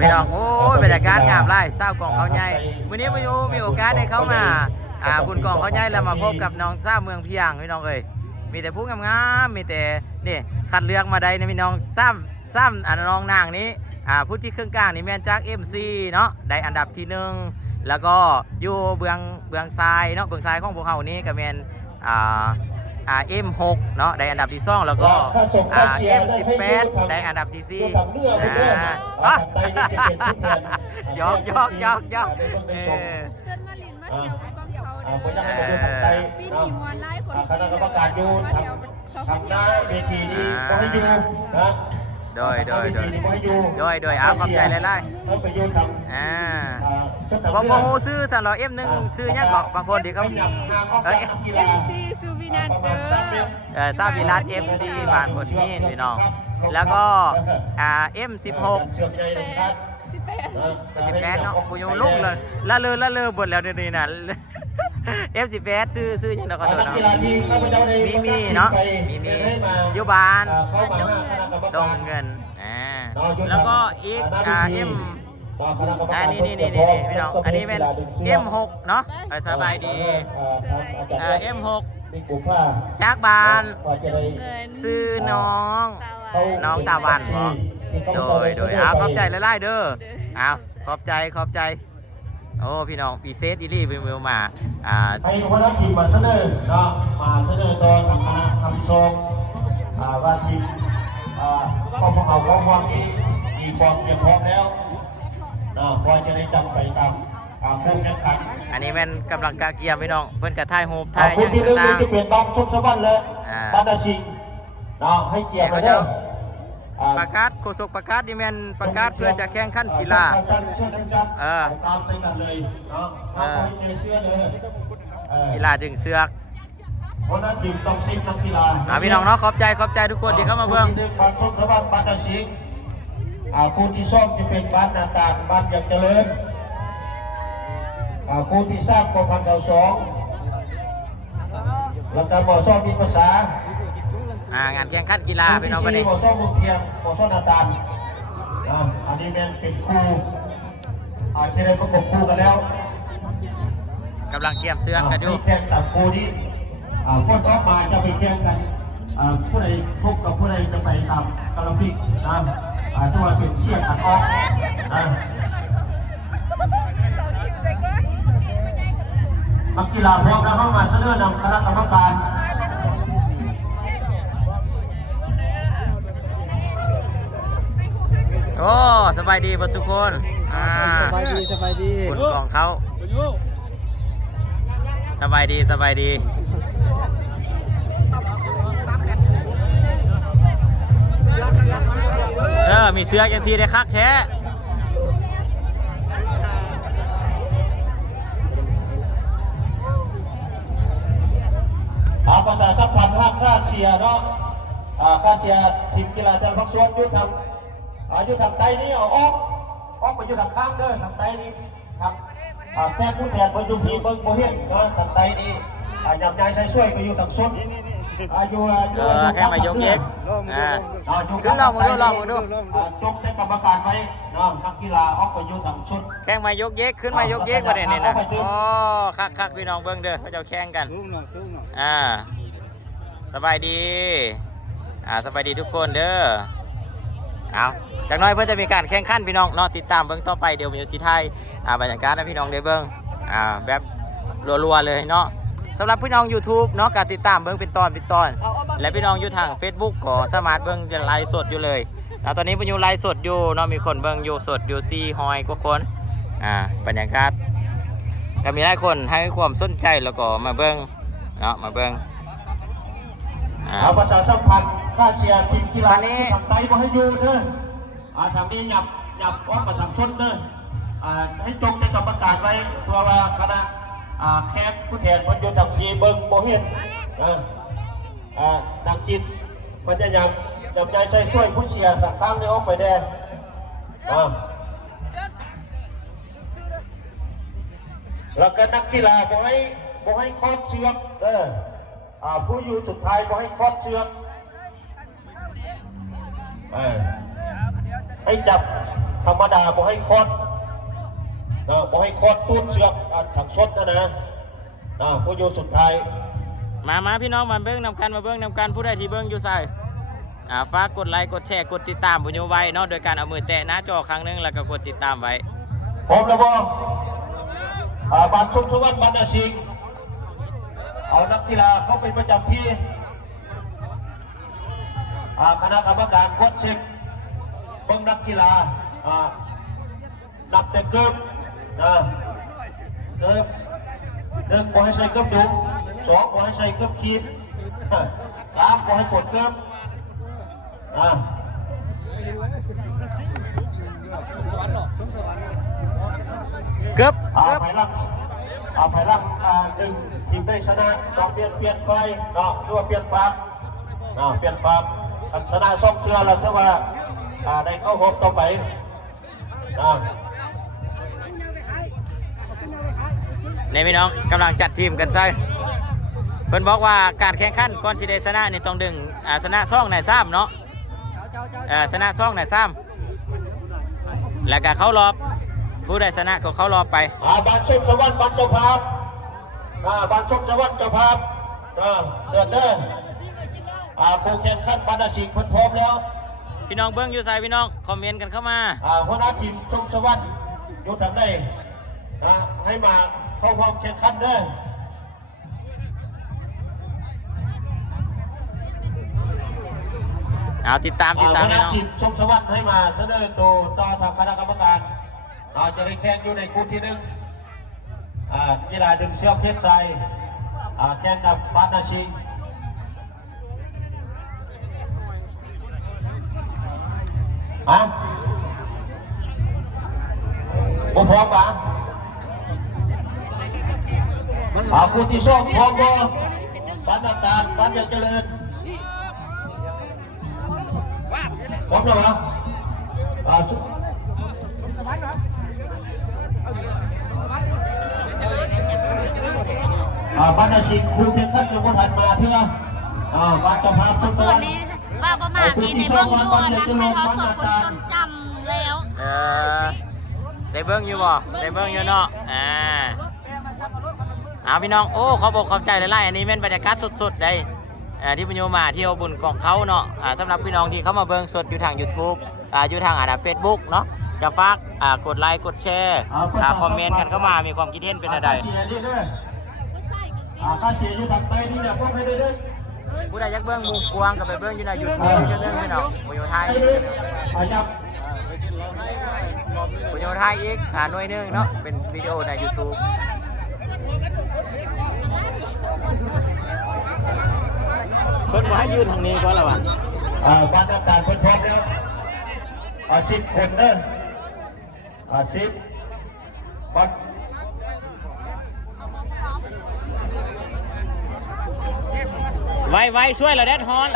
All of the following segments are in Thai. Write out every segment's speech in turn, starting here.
พี่น้องโอ้ยบรรยากาศงามไล่เศร้ากล่องเขาใหญ่วันนี้มีโอกาสได้เข้ามาบุญกล่องเขาใหญ่แล้วมาพบกับน้องเศร้าเมืองเพียงพี่น้องเอ้ยมีแต่ผู้งามๆมีแต่นี่คัดเลือกมาได้นะพี่น้องซ้ำน้องนางนี้ผู้ที่เครื่องกลางนี่แมนจาก MC เนาะได้อันดับที่1แล้วก็อยู่เบื้องซ้ายเนาะเบื้องซ้ายของพวกเขานี้ก็แมนM6 เนาะได้อันดับที่2แล้วก็M18 ได้อันดับที่4ยอกเส้นมาลินมาเที่ยวกับกองเขาปีนี้มวนไล่คนคณะกรรมการอยู่ทำหน้าเวทีนี้ก็ให้อยู่นะโดยขอบใจหลายๆบอกโมโหซื้อสันหล่อM1ซื้อยังเกาะบางคนที่เขาMC สุวินันเด้อซาบิรัต MC บ้านคนนี้พี่น้องแล้วก็M16 18เนาะกูยังลุ่งเลยละเลอหมดแล้วนี่นะF18 ซื้อยังเนาะก็ตัวเนาะมีเนาะมีอยู่บ้านดงเงินแล้วก็อีกMนี่พี่น้องอันนี้เป็น M6 เนาะสบายดีM6 จากบ้านซื้อน้องตาวันเหรอโดยขอบใจหลายๆเด้อขอบใจโอ้พี่น้องปีเซตอีลี่วิวมาให้คณะทีมมาเสนอเนาะมาเสนอตัวทำคณะทำโชว์ว่าทีมพวกเขาพวกนี้มีความเตรียมพร้อมแล้วพอจะได้จำไปตามผู้แข่งขันอันนี้เป็นกำลังกาเกียมพี่น้องเพื่อนกระท่ายโฮมไทยอย่างต่างๆจะเปลี่ยนบ้านชุบสะบันเลยบ้านดาชิงให้เกียรติมาเด้อประกาศโฆษกประกาศดิแมนประกาศเพื่อจะแข่งขันกีฬาตามใจกันเลยเนาะกีฬาดึงเสือกคนนั้นดึงต้องซิกนักกีฬาพี่น้องเนาะขอบใจทุกคนที่เข้ามาเบิ่งบ้านชุบสะบันบ้านดาชิงผู้ที่ซ่อมจะเป็นบ้านนาตาลบ้านอย่างเจริญผู้ที่สร้างกองพันเก่า2แล้วก็หมอซ่อมมีภาษางานแข่งขันกีฬาพี่น้องก็ได้หมอซ่อมมุกเทียงหมอซ่อมนาตาลอันนี้เป็นครูที่ได้ประกบครูกันแล้วกำลังเตรียมเสื้อกันอยู่แข่งกับครูนี้คนซ้อมมาจะไปแข่งกันผู้ใดพบกับผู้ใดจะไปทำกระพิกจังหวะเป็นเชี่ยขัดออกนักกีฬาพร้อมแล้วเข้ามาเสนอนำคณะกรรมการโอ้สบายดีทุกคนสบายดีคุณกองเขาสบายดีมีเสื้อจังทีได้คักแท้ภาษาสัมพันธ์ภาคค่าเชียร์เนาะค่าเชียร์ทีมกีฬาจังหวัดสวนยุทธยุทธไตนี่ออกไปยุทธข้างเด้อทางไตนี่ครับแท้ผู้แทนไปยุทธีเบิ้งโมเห็นเนาะทางไตนี่หยับใจใช้ช่วยไปอยู่ทางสุดอยู่แค่มายกเย็กขึ้นลองมึงดูจกได้กรรมการไว้เนาะนักกีฬาออกไปอยู่ทางสุดแข่งมายกเย็กขึ้นมายกเย็กมาเนี่ยนะอ๋อคักพี่น้องเบิ้งเด้อเขาจะแข่งกันสบายดีทุกคนเด้อเอาจากน้อยเพื่อจะมีการแข่งขันพี่น้องเนาะติดตามเบิ้งต่อไปเดี๋ยวมีสีไทยบรรยากาศนะพี่น้องเดี๋ยวเบิ้งแบบรัวๆเลยเนาะสำหรับพี่น้อง YouTube เนาะการติดตามเบิ้งเป็นตอนและพี่น้องอยู่ทาง Facebook ก็สามารถเบิ้งจะไลฟ์สดอยู่เลยตอนนี้เป็นอยู่ไลฟ์สดอยู่เนาะมีคนเบิ้งอยู่สดอยู่400 กว่าคนบรรยากาศก็มีหลายคนให้ความสนใจแล้วก็มาเบิ้งเนาะมาเบิ้งภาษาสัมพันธ์ค่าเชียร์ทีมกีฬาทางไตมาให้อยู่เด้อทางนี้หยับว่ามาทางสุดเด้อให้จงในกรรมการไว้ตัวว่าคณะแคสผู้แทนพันยนต์ดังพีเบิ้งโมเห็นดังจิตมันจะยังจับใจใช้ช่วยผู้เชียร์ข้ามในออกไปแดงแล้วก็นักกีฬาบอกให้คอดเชือกผู้อยู่สุดท้ายบอกให้คอดเชือกให้จับ ธรรมดาบ่ให้คดบ่ให้คดตูดเชือกถักชดนะผู้อยู่สุดท้ายมาพี่น้องมาเบิ้งนำกันผู้ใดที่เบิ้งอยู่ใส่ฝากกดไลค์กดแชร์กดติดตามบุญยูไว้เนาะโดยการเอามือแตะหน้าจอครั้งนึงแล้วก็กดติดตามไว้ผมแล้วบ่บ้านชุมชนบ้านนาชิงเอานักกีฬาเข้าไปประจำที่คณะกรรมการโค้ชเช็คเบิ้งนักกีฬานับแต่เกิบหนึ่งขอให้ใส่เกิบดุสองขอให้ใส่เกิบคีบสามขอให้กดเกิบภายหลังหนึ่งทีมได้ชนะต้องเปลี่ยนไปหรือว่าเปลี่ยนปั๊บชนะซ่อมเชื่อแล้วใช่ว่าได้เข้าหกต่อไปในพี่น้องกำลังจัดทีมกันใช่เพิ่นบอกว่าการแข่งขันก่อนที่ได้ชนะนี่ต้องดึงชนะซ่องในซ้ำเนาะชนะซ่องในซ้ำแล้วก็เข้ารอบผู้ได้ชนะก็เข้ารอบไปบ้านชมสวรรค์บ้านเจ้าภาพบ้านชมสวรรค์เจ้าภาพเสร็จเด้อผู้แข่งขันบ้านนาสิงห์พร้อมแล้วพี่น้องเบิ้งอยู่ใส่พี่น้องคอมเมนต์กันเข้ามาหัวหน้าทีมชมสวรรค์อยู่ทางใดให้มาเข้าความแข่งขันเด้อติดตามพี่น้องทีมชมสวรรค์ให้มาเสนอตัวต่อทางคณะกรรมการจะได้แข่งอยู่ในคู่ที่หนึ่งกีฬาดึงเชือกเพชรไซแข่งกับบ้านนาชิงบ่พร้อมปะคู่ที่สองพร้อมบ่บ้านต่างบ้านยังเจริญพร้อมแล้วเหรอบ้านนาชิงคู่แข่งขันยังบ่ทันมาเพื่อบ้านเจ้าภาพทุกคนว่าประมาณนี้ในเบื้องต้นนั้นให้เขาสดคนจนจำแล้วได้เบิ้งอยู่บ่ได้เบิ้งอยู่เนาะพี่น้องโอ้เขาบอกขอบใจหลายๆอันนี้เป็นบรรยากาศสดๆได้ที่พี่โยมาเที่ยวบุญของเขาเนาะสำหรับพี่น้องที่เขามาเบิ้งสดอยู่ทาง YouTube อยู่ทางFacebook เนาะจะฝากกดไลค์กดแชร์คอมเมนต์กันเข้ามามีความคิดเห็นเป็นอะไรผู้ใดอยากเบิ้งมุมกวางกับไปเบิ้งอยู่ในยูทูบเยอะๆพี่น้องผู้โยไทยผู้โยไทยอีกหน่วยนึงเนาะเป็นวิดีโอใน YouTube เพิ่นมาให้ยืนทางนี้ก่อนละวะบรรยากาศเพิ่นพร้อมแล้ว10 คนเด้อ10บัดไวช่วยเราแดดฮอน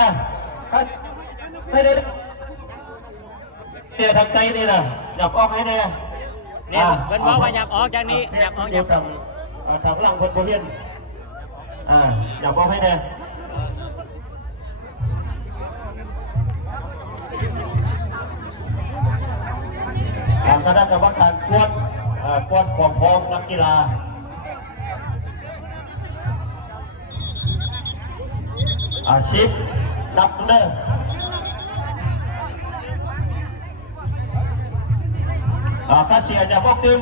ไม่ได้เดี๋ยวทำใจนี่นะหยับออกให้แน่เนี่ยเพิ่นบอกว่าหยับออกจากนี้หยับออกจากทางหลังคนโบเรียนหยับออกให้แน่ทางคณะกรรมการกวดความพร้อมนักกีฬา10นับเด้อถ้าเสียจะบอกตึม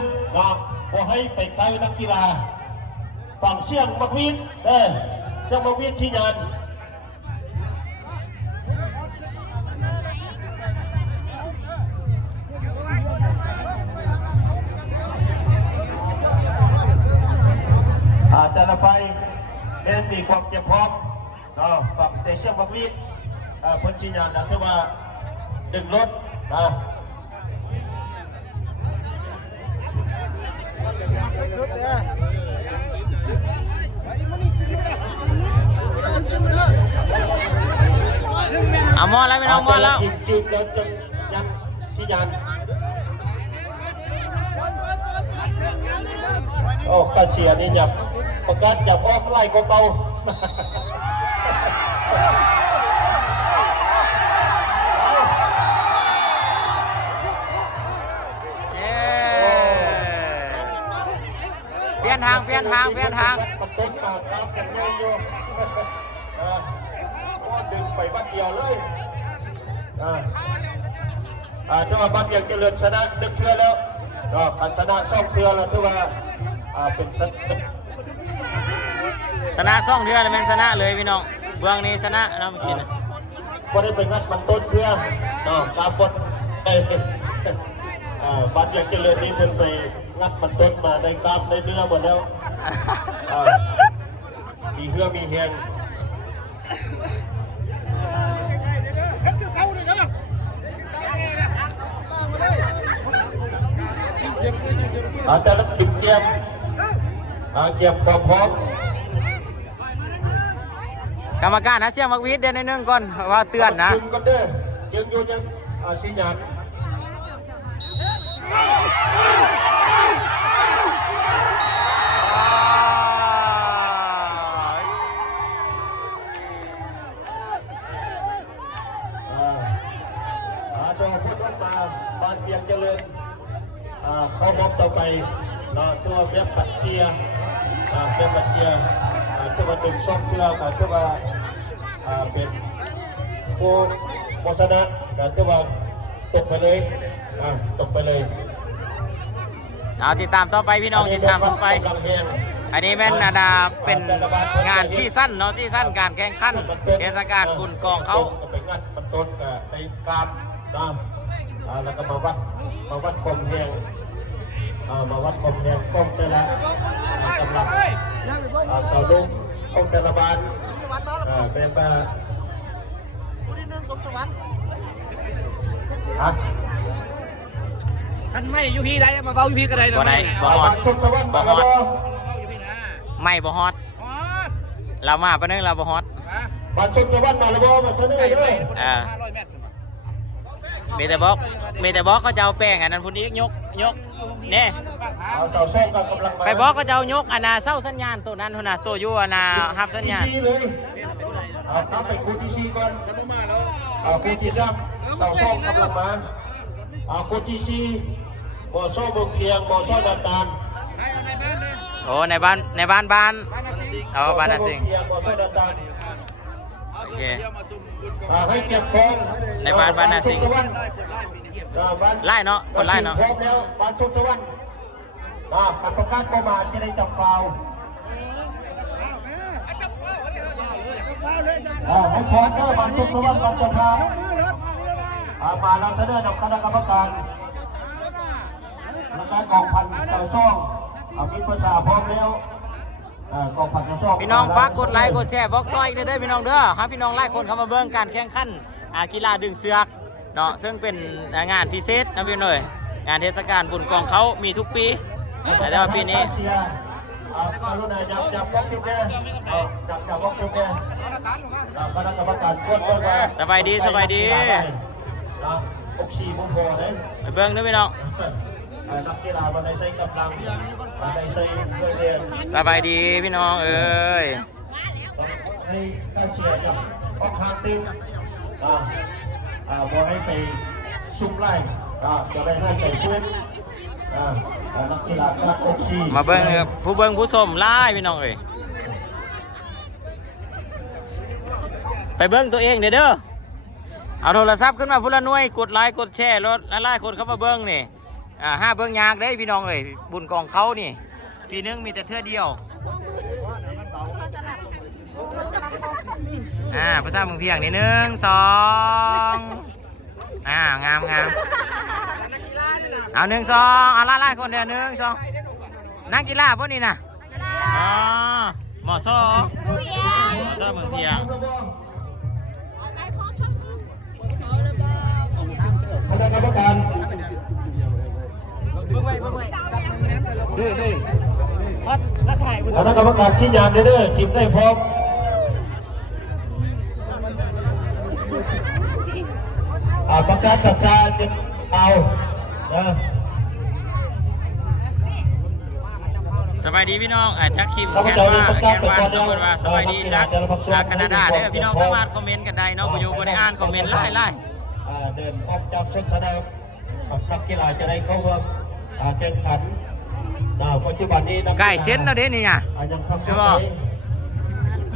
ขอให้ไปไกลนักกีฬาฝั่งเชียงมักวินเชียงมักวินชี้ยันแต่ละไปเล่นมีความเจ็บพร้อมฝั่งเตเชียงมักวินพ้นชี้ยันนะคือว่าดึงรถมอแล้วไม่น้องมอแล้วจุดเดินจนยังชี้ยันโอ้ข้าเสียนี่หยับประกาศหยับออกไล่ก็เบา ทางเปลี่ยนทางเปลี่ยนทาง มันต้นมาตามกันง่ายอยู่ดึงไปบ้านเดียวเลยถ้าว่าบ้านเดียวเจริญชนะดึงเทือแล้วก็การชนะซ่องเทือแล้วถือว่าเป็นชนะซ่องเทือเลยแม่นชนะเลยพี่น้องเบื้องนี้ชนะนะเมื่อกี้นะ ก็ได้เป็นงัดมันต้นเทือตามบทบ้านเดียวเจริญนี่เป็นไปงัดมันต้นมาในกราฟในเนื้อหมดแล้วมีเหือมีแหงแต่ละทีมเกียมความพร้อม กรรมการนะเสียงมักวิทย์เดี๋ยวนิดนึงก่อนว่าเตือนนะ ก็เด้อยังอยู่ยังสิญญาณตัวพุทธมาบ้านเพียงเจริญเข้ามอบต่อไปตัวเว็บปัจเจียเว็บปัจเจียตัวมาถึงช่องเชื่อตัวมาเป็นโกโฆษณาตัวมาตกไปเลยตกไปเลยติดตามต่อไปพี่น้องติดตามต่อไปอันนี้แม่นเป็นงานที่สั้นเนาะที่สั้นการแข่งขันเทศกาลบุญกองเขาเป็นงานมันต้นในกรามแล้วก็มาวัดคมแหงมาวัดคมแหงกล้องแต่ละกำลังเสาลุงกล้องแต่ละบานเป็นมาผู้ที่หนึ่งสมสวรรค์ท่านไม่อยู่พี่ใดมาเฝ้าอยู่พี่ก็ได้นะบ่ได้บ่ฮอดบ่ฮอดไม่บ่ฮอดเรามาปะนึงเราบ่ฮอดบ้านชนชาวบ้านมาแล้วบ่มาเสนอเลยมีแต่บอกเขาจะเอาแป้งอันนั้นพุ่นนี้ยกเนี่ยเสาส้มกับกำลังไปบอกเขาจะเอายกอันน่ะเศร้าสัญญาณตัวนั้นพุ่นน่ะตัวอยู่อันน่ะฮับสัญญาณเลยทำไปคูทีซีก่อนคูทีซับเสาส้มกำลังมาคูทีซีบ่อโซ่บุกเคียงบ่อโซ่ดันตานโอ้ในบ้านเอาบ้านนาสิงโอเคให้เก็บคงในบ้านนาสิงไล่เนาะคนไล่เนาะบ้านชุมชนขัดประกาศประมาณจะได้จับเปล่าให้พร้อมด้วยบ้านชุมชนบ้านจับเปล่ามาเราจะได้ดับคณะกรรมการและการกองพันเจ้าช่องมีภาษาพร้อมแล้วกองพันเจ้าช่องพี่น้องฝากกดไลค์กดแชร์บอกต่ออีกเด้อพี่น้องเด้อครับพี่น้องไล่คนเข้ามาเบิ่งการแข่งขันกีฬาดึงเสือกเนาะซึ่งเป็นงานพิเศษนะพี่น้อยงานเทศกาลบุญกองเขามีทุกปีแต่ว่าปีนี้สบายดีเบิ่งด้วยพี่น้องนักกีฬาวันใดใช้กำลังวันใดใช้ด้วยเรียนสบายดีพี่น้องเอ้ยให้การเชียร์กับออกทางติ้งบอให้ไปซุ่มไล่จะได้ให้ใจช่วยนักกีฬาก็โอเคมาเบิ่งผู้ชมไล่พี่น้องเอ้ยไปเบิ่งตัวเองเด้อเอาโทรศัพท์ขึ้นมาพุ่นละหน่วยกดไลค์กดแชร์รถไล่คนเข้ามาเบิ่งนี่ห้าเบิ่งยากได้พี่น้องเอ้ยบุญกองเขานี่ปีนึงมีแต่เทื่อเดียวภาษาเมืองเพียงนี่1 2งามเอา1 2เอาไล่คนเดียว1 2นักกีฬาพวกนี้นะหมอซ้อเมืองเพียงคณะกรรมการคณะกรรมการชี้แจงเด้อทีมได้พร้อมประกาศสัญญาจะเอาสบายดีพี่น้องจักคิมแคนว่าทุกคนว่าสบายดีจักแคนาดาเด้อพี่น้องสามารถคอมเมนต์กันได้เนาะอยู่บนอ่านคอมเมนต์ไล่เดินออกจากชุดแสดงนักกีฬาจะได้เข้าร่วมแข่งขัน ปัจจุบันนี้ ไก่เส้นแล้วเด้นี่ไง ยังทำ เดี๋ยวบอก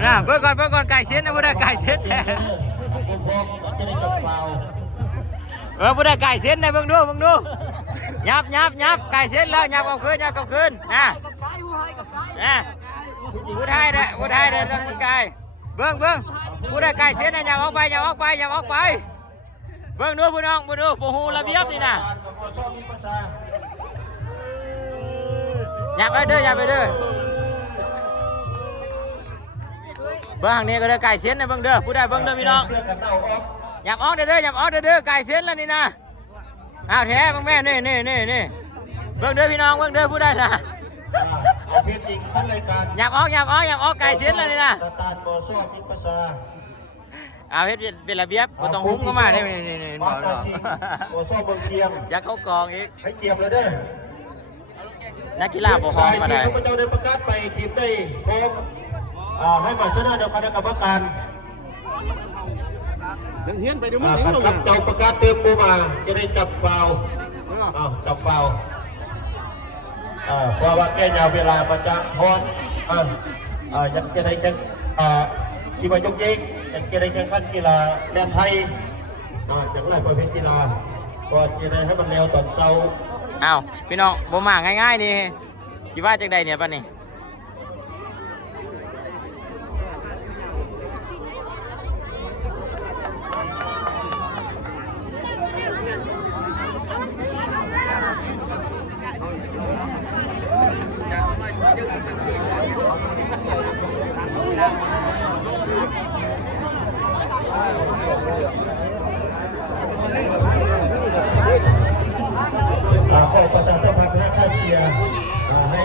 นะเบิ่งก่อนไก่เส้นนะบ่ได้ไก่เส้นแท้ จะได้จับเปล่า บ่ได้ไก่เส้นนะเบิ่งดูยับไก่เส้นแล้วยับเอาคืนนะผู้ไทยเด้ต้องไก่เบิ่งผู้ได้ไก่เส้นนะยับออกไปเบิ่งดูพี่น้องบ่ฮู้ระเบียบนี่นะยับไปเด้อเบิ่งทางนี้ก็ได้ไก่เส้นนะเบิ่งเด้อผู้ได้เบิ่งเด้อพี่น้องยับออกเด้อไก่เส้นแล้วนี่นะอ้าวแท้มึงแม่นี่เบิ่งเด้อพี่น้องเบิ่งเด้อผู้ได้นะยับออกไก่เส้นแล้วนี่นะเอาเฮ็ดเป็นระเบียบบ่ต้องหุ้มเข้ามานี่บ่ดอก โอ้ซ้อมเบิ่งเกียม ยักเข้ากองอีก ให้เกียมเลยเด้อ นักกีฬาบ่ฮ้อมมาได้ พระเจ้าได้ประกาศไปทีมได้พร้อมให้มาชนะเดียวคณะกรรมการ ยังเฮียนไปเดี๋ยวมึง ครับเจ้าประกาศเติมปูมาจะได้จับเปล่าจับเปล่าเพราะว่าแก้ยาวเวลาประจังพรยังจะได้กันกีฬายกยิงยังจะได้กันขั้นกีฬาแดนไทยจากหลายประเภทกีฬาก็จะได้ให้มันเร็วตอนเช้า อ้าวพี่น้องบ่มาง่ายๆนี่คิดว่าจังใดเนี่ยป่ะนี่ขอประชาสัมพันธ์คณะเชียร์ให้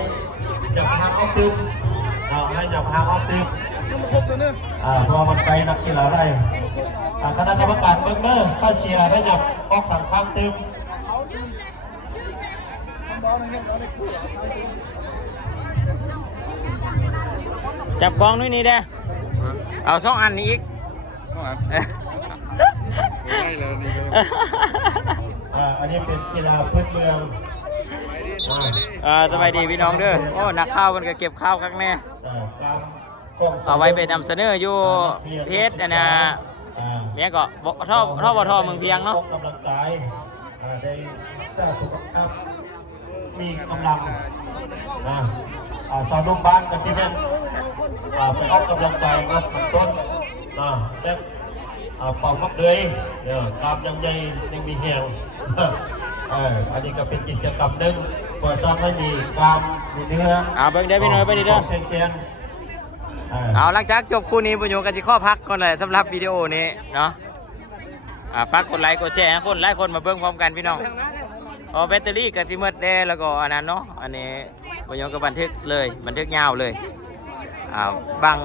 จับทางออฟฟิศให้จับทางออฟฟิศเพราะมันไกลนักกีฬาได้คณะกรรมการเบิ้งเนอร์ข้าเชียร์ให้จับออกทางข้างตึม จับกองด้วยนี่เด้เอา2 อันนี้อีกอันนี้เป็นกีฬาพื้นเมืองสบายดีพี่น้องเด้อโอ้นักข่าวมันก็เก็บข้าวครั้งแน่เอาไว้ไปนำเสนออยู่เพจเนี่ยก็ท่อเมืองเพียงเนาะ กำลังกายได้สร้างสุขภาพมีกำลังสาวนุ่มบ้านกันที่นั่นไปออกกำลังกายครับต้นแจ้งเป่ามักเลยกามยังใหญ่ยังมีแหงอันนี้ก็เป็นกิจกรรมหนึ่งเปิดซ้อมให้มีกามมีเนื้อเบิ่งได้พี่น้อยไปดิเด้อเอาหลังจากจบคู่นี้ปุญโญกันสิข้อพักก่อนเลยสำหรับวิดีโอนี้เนาะฝากกดไลค์กดแชร์ให้คนหลายคนมาเบิ่งพร้อมกันพี่น้องแบตเตอรี่กับที่มืดแดแล้วก็อันนั้นเนาะอันนี้ปุญโญก็บันทึกยาวเลยบาง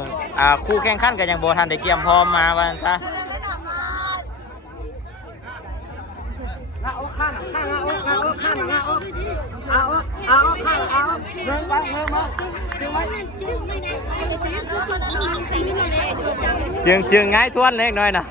คู่แข่งขันกันยังโบทันได้เกี่ยมพร้อมมาวันซะจึงง่ายทวนเล็กน้อยนะ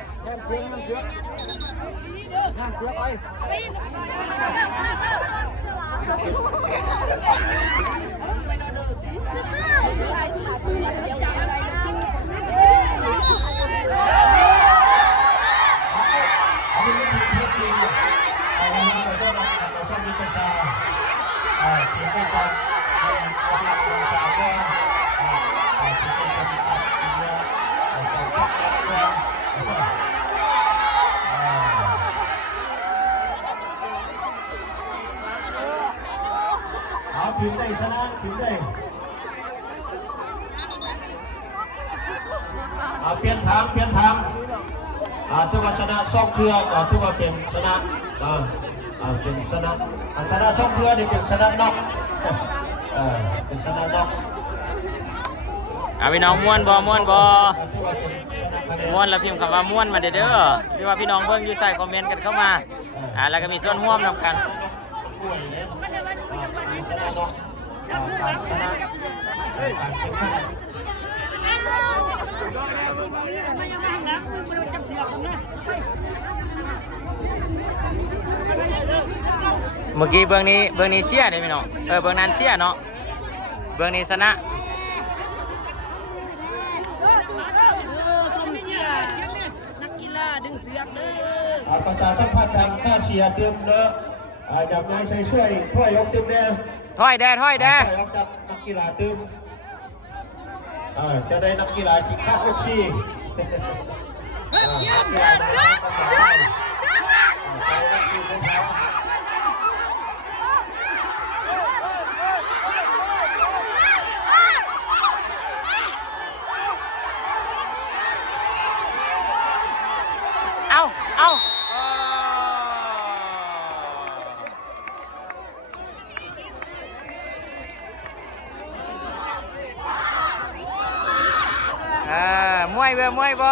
ถึงได้ชนะถึงได้เปลี่ยนทางถือว่าชนะซ่องเครือถือว่าเป็นชนะเป็นชนะซ่องเครือนี่เป็นชนะนอกเป็นชนะนอกพี่น้องม้วนบ่ม้วนแล้วพิมพ์คำว่าม้วนมาเด้อหรือว่าพี่น้องเบิ่งอยู่ใส่คอมเมนต์กันเข้ามาแล้วก็มีส่วนร่วมนำกัน เมื่อกี้เบื้องนี้เสียได้พี่น้องเบื้องนั้นเสียเนาะเบื้องนี้ชนะ ส้มเสียนักกีฬาดึงเสือกเด้อ ประชาสัมพันธ์ทางค่าเชียร์เติมเนอะจับนายใส่ช่วยยกเติมแน่ ถ้อยแด ช่วยยกจับนักกีฬาเติมจะได้นักกีฬาจิงค่าเอฟซีเอามวยบ่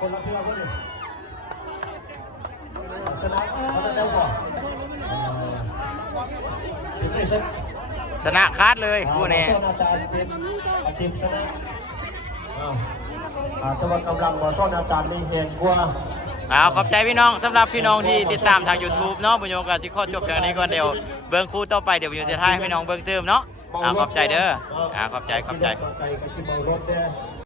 คนละเพื่อนเลยชนะเร็วกว่า ชนะคาดเลยคู่นี้ ทีมชนะจังหวัดกำลังมาต้อนอาจารย์มีเฮงกว่า ขอบใจพี่น้องสำหรับพี่น้องที่ติดตามทาง YouTube เนาะบุญโยกาสิขอจบเพียงนี้ก่อนเดี๋ยวเบิ่งคู่ต่อไปเดี๋ยวบุญโยจะถ่ายให้พี่น้องเบิ่งเติมเนาะขอบใจเด้อขอบใจ